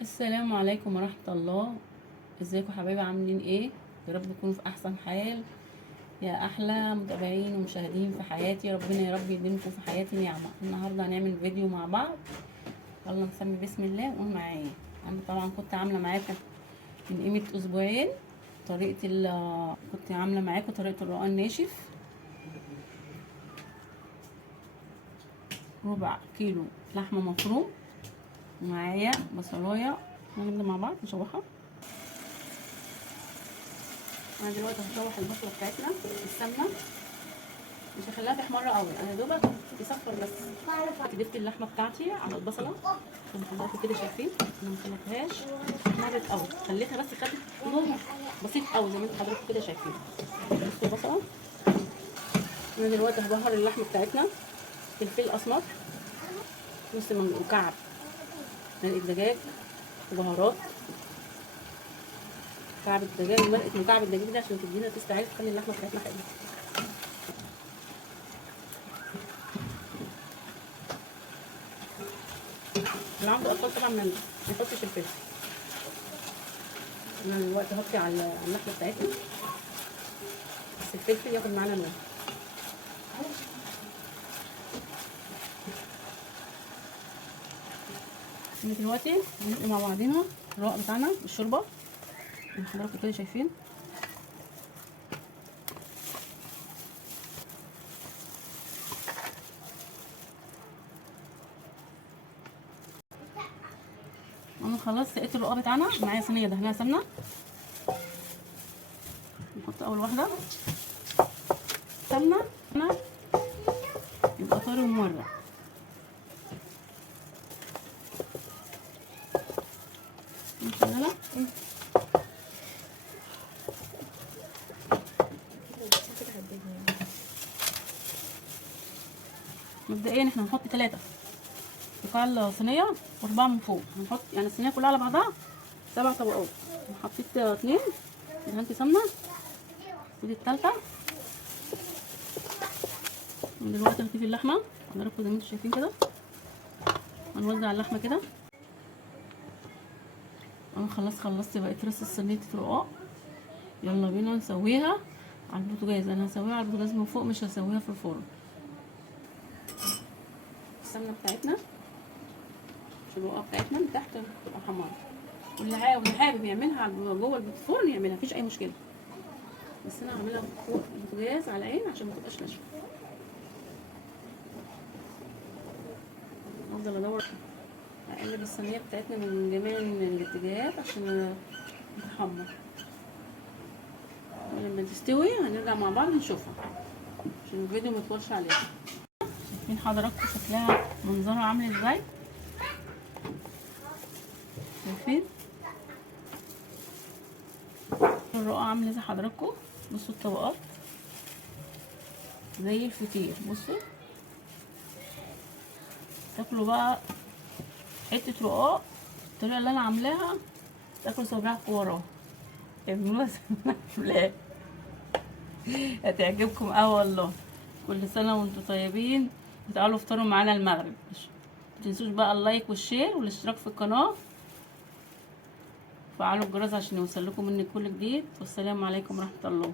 السلام عليكم ورحمة الله. ازيكم حبايبي، عاملين ايه؟ يا رب تكونوا في احسن حال. يا احلى متابعين ومشاهدين في حياتي، ربنا يا رب يديمكم في حياتي نعمة. النهاردة هنعمل فيديو مع بعض. يلا نسمي بسم الله ونقول معايا. انا طبعا كنت عاملة معاكم من قيمة اسبوعين كنت عاملة معاكم طريقة الرقاق الناشف. ربع كيلو لحمة مفروم، ومعايا بصلاية هنبدأ مع بعض نشوحها. انا دلوقتي هشوح البصله بتاعتنا بالسمنه، مش هخليها تحمر قوي، انا دوبك تصفر بس. ضفت اللحمه بتاعتي على البصله زي ما حضراتكم كده شايفين. انا ما خليتهاش احمرت قوي، خليتها بس خدت لون بسيط قوي زي ما انتم حضراتكم كده شايفين. بصوا البصله. انا دلوقتي هبهر اللحمه بتاعتنا فلفل اسمر، نص مكعب مرقه دجاج وبهارات. مكعب الدجاج ومرقه مكعب الدجاج ده عشان تدينا تيست عالي، تخلي اللحمه بتاعتنا حلوه. اللي عنده اطفال طبعا ما يحطش الفلفل. انا دلوقتي هحط على اللحمه بتاعتنا بس الفلفل ياخد معانا لون. دلوقتي هنقلي مع بعضينا الرق بتاعنا بالشوربه اللي حضراتكم كده شايفين. انا خلاص سقيت الرقاق بتاعنا. معايا صينيه دهنها سمنه، نحط اول واحده سمنه يبقى طري ومورق. مشغله مبدئيا احنا هنحط 3 بقاع الصينيه و4 من فوق. هنحط يعني الصينيه كلها على بعضها 7 طبقات. حطيت 2 دهنت سمنه، ودي الثالثه. دلوقتي هنضيف اللحمه حضراتكم زي ما انتم شايفين كده. هنوزع اللحمه كده. انا خلصت بقيت رص صينيه الرقاق. يلا بينا نسويها على البوتاجاز. انا هسويها على البوتاجاز من فوق، مش هسويها في الفرن. السمنه بتاعتنا عشان الرقاق بتاعتنا من تحت تبقى حمراء. واللي حابب يعملها جوه الفرن يعملها، مفيش اي مشكله، بس انا هعملها فوق البوتاجاز على عين عشان ما تبقاش ناشفه. افضل ادور اقلب الصينيه بتاعتنا من جميع الاتجاهات عشان تتحمر. ولما تستوي هنرجع مع بعض نشوفها عشان الفيديو ميطولش عليها. شايفين حضراتكم شكلها منظرها عامل ازاي؟ شايفين الرقاق عامل ازاي حضراتكم؟ بصوا الطبقات زي الفطير. بصوا تاكلوا بقى حته رقاق الطريقه اللي انا عاملاها، تاكلوا صوابعكم وراها. اعملوها لا هتعجبكم والله. كل سنه وانتم طيبين، وتعالوا افطروا معانا المغرب. متنسوش بقى اللايك والشير والاشتراك في القناه، وفعلوا الجرس عشان يوصلكم مني كل جديد. والسلام عليكم ورحمه الله.